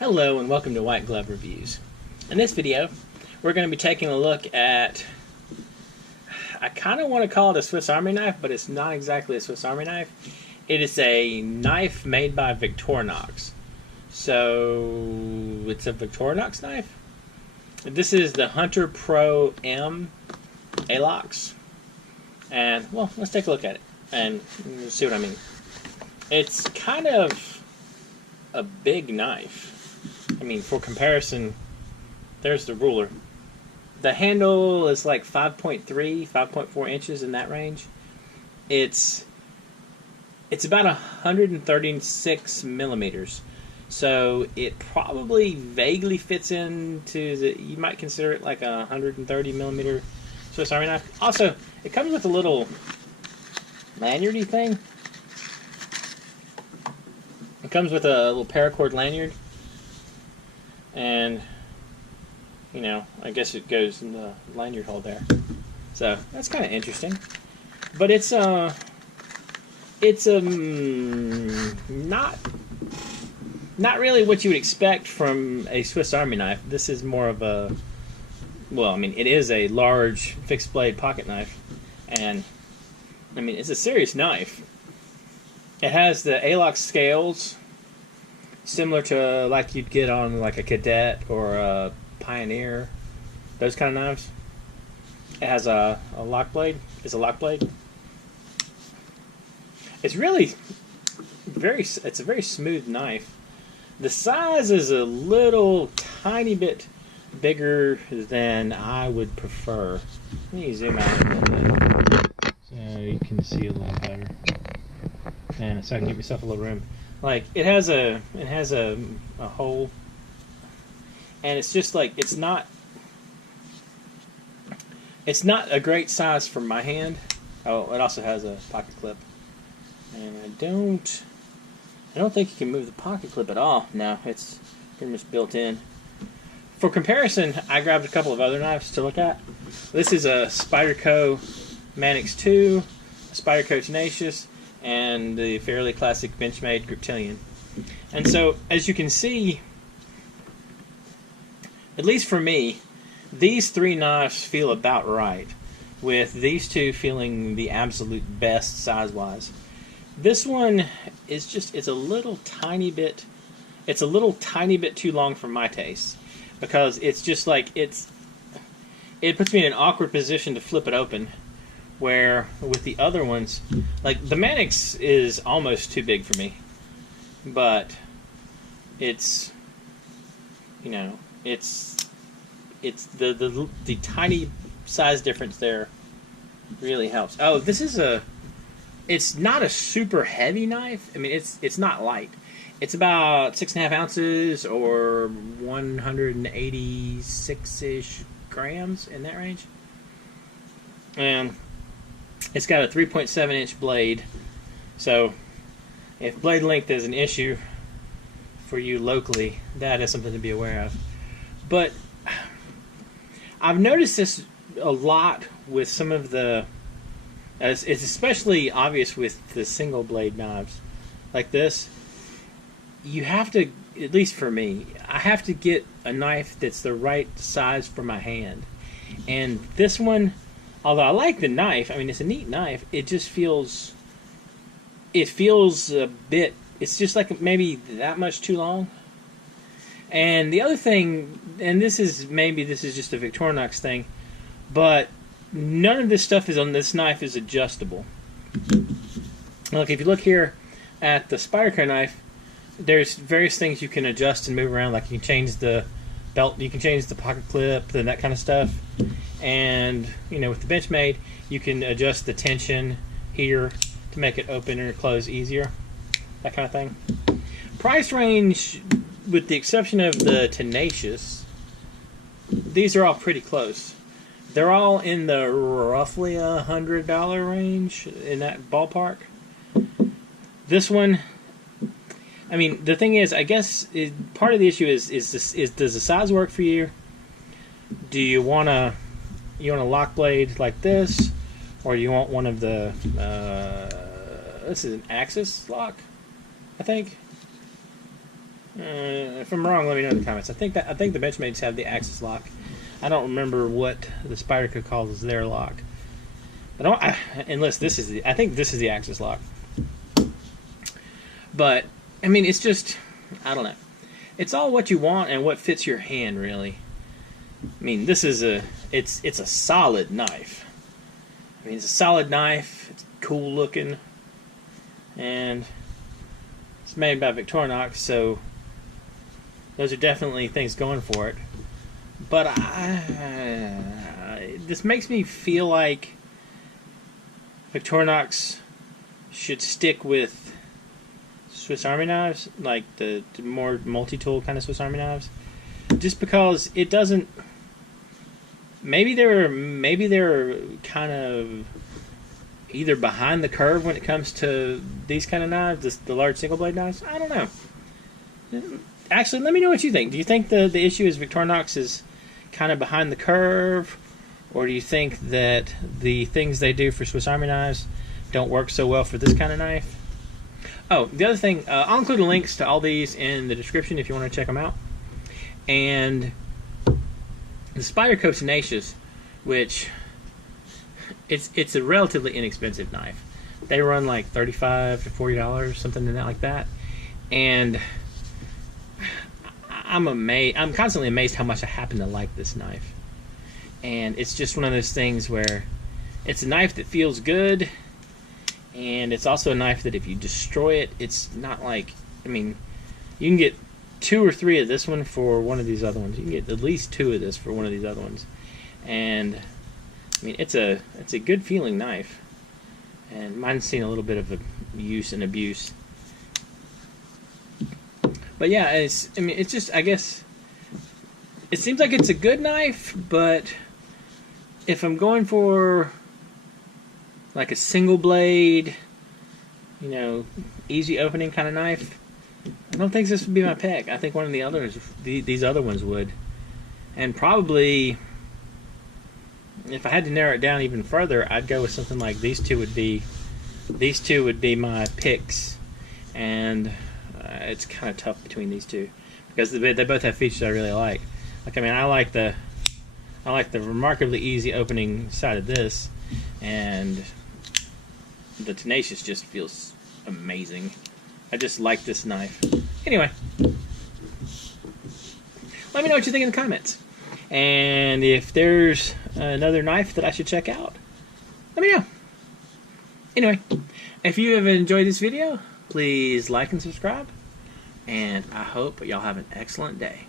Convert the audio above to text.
Hello and welcome to White Glove Reviews. In this video, we're going to be taking a look at, I kind of want to call it a Swiss Army knife, but it's not exactly a Swiss Army knife. It is a knife made by Victorinox. So, it's a Victorinox knife. This is the Hunter Pro M Alox. And, well, let's take a look at it and see what I mean. It's kind of a big knife. I mean, for comparison, there's the ruler. The handle is like 5.3, 5.4 inches in that range. It's about 136 millimeters. So it probably vaguely fits into the, you might consider it like a 130 millimeter Swiss Army knife. Also, it comes with a little lanyardy thing. It comes with a little paracord lanyard. And, you know, I guess it goes in the lanyard hole there. So, that's kind of interesting. But it's not really what you would expect from a Swiss Army knife. This is more of a, well, I mean, it is a large fixed blade pocket knife. And, I mean, it's a serious knife. It has the Alox scales, similar to like you'd get on like a Cadet or a Pioneer, those kind of knives. It has a lock blade. It's a lock blade. It's really it's a very smooth knife. The size is a little tiny bit bigger than I would prefer. Let me zoom out a little bit so you can see a little better, and so I can give myself a little room. Like it has a hole, and it's just like it's not a great size for my hand. Oh, it also has a pocket clip, and I don't think you can move the pocket clip at all. No, it's pretty much built in. For comparison, I grabbed a couple of other knives to look at. This is a Spyderco Manix 2, a Spyderco Tenacious, and the fairly classic Benchmade Griptilian. And so, as you can see, at least for me, these three knives feel about right, with these two feeling the absolute best size-wise. This one is just, it's a little tiny bit too long for my taste, because it's just like, it puts me in an awkward position to flip it open. Where with the other ones, like the Manix is almost too big for me, but it's, you know, it's the tiny size difference there really helps. Oh, this is it's not a super heavy knife. I mean, it's not light. It's about 6.5 ounces or 186-ish grams, in that range, and it's got a 3.7 inch blade, so if blade length is an issue for you locally, that is something to be aware of. But I've noticed this a lot with some of the, it's especially obvious with the single blade knives like this. You have to, at least for me, I have to get a knife that's the right size for my hand. And this one, although I like the knife, I mean, it's a neat knife, it just feels, a bit, it's just like maybe that much too long. And the other thing, and this is just a Victorinox thing, but none of this stuff is on this knife is adjustable. Look, if you look here at the Spyderco knife, there's various things you can adjust and move around, like you can change the belt, you can change the pocket clip, and that kind of stuff. And, you know, with the Benchmade, you can adjust the tension here to make it open or close easier, that kind of thing. Price range, with the exception of the Tenacious, these are all pretty close. They're all in the roughly $100 range, in that ballpark. This one, I mean, the thing is, I guess part of the issue is does the size work for you? Do you want a lock blade like this, or do you want one of the this is an Axis lock, I think. If I'm wrong, let me know in the comments. I think the Benchmates have the Axis lock. I don't remember what the Spyderco calls their lock. But unless this is I think this is the Axis lock. But I mean, it's just, I don't know. It's all what you want and what fits your hand, really. I mean, this is it's a solid knife. I mean, it's a solid knife. It's cool looking, and it's made by Victorinox, so those are definitely things going for it. But this makes me feel like Victorinox should stick with Swiss Army knives, like the more multi-tool kind of Swiss Army knives, just because it doesn't. Maybe they're kind of either behind the curve when it comes to these kind of knives, the large single blade knives. I don't know. Actually, let me know what you think. Do you think the issue is Victorinox is kind of behind the curve, or do you think that the things they do for Swiss Army knives don't work so well for this kind of knife? Oh, the other thing, I'll include the links to all these in the description if you want to check them out. And the Spyderco Tenacious, which it's a relatively inexpensive knife. They run like $35 to $40, something like that. And I'm amazed. I'm constantly amazed how much I happen to like this knife. And it's just one of those things where it's a knife that feels good, and it's also a knife that if you destroy it, it's not like, I mean, you can get 2 or 3 of this one for one of these other ones. You can get at least 2 of this for one of these other ones. And I mean, it's a good feeling knife. And mine's seen a little bit of use and abuse. But yeah, it's just, I guess, it seems like it's a good knife, but if I'm going for like a single blade, you know, easy opening kind of knife, I don't think this would be my pick. I think one of the others, these other ones would. And probably, if I had to narrow it down even further, I'd go with something like these two would be my picks. And it's kind of tough between these two because they both have features I really like. Like, I mean, I like the remarkably easy opening side of this, and the Tenacious just feels amazing. I just like this knife. Anyway, let me know what you think in the comments. And if there's another knife that I should check out, let me know. Anyway, if you have enjoyed this video, please like and subscribe. And I hope y'all have an excellent day.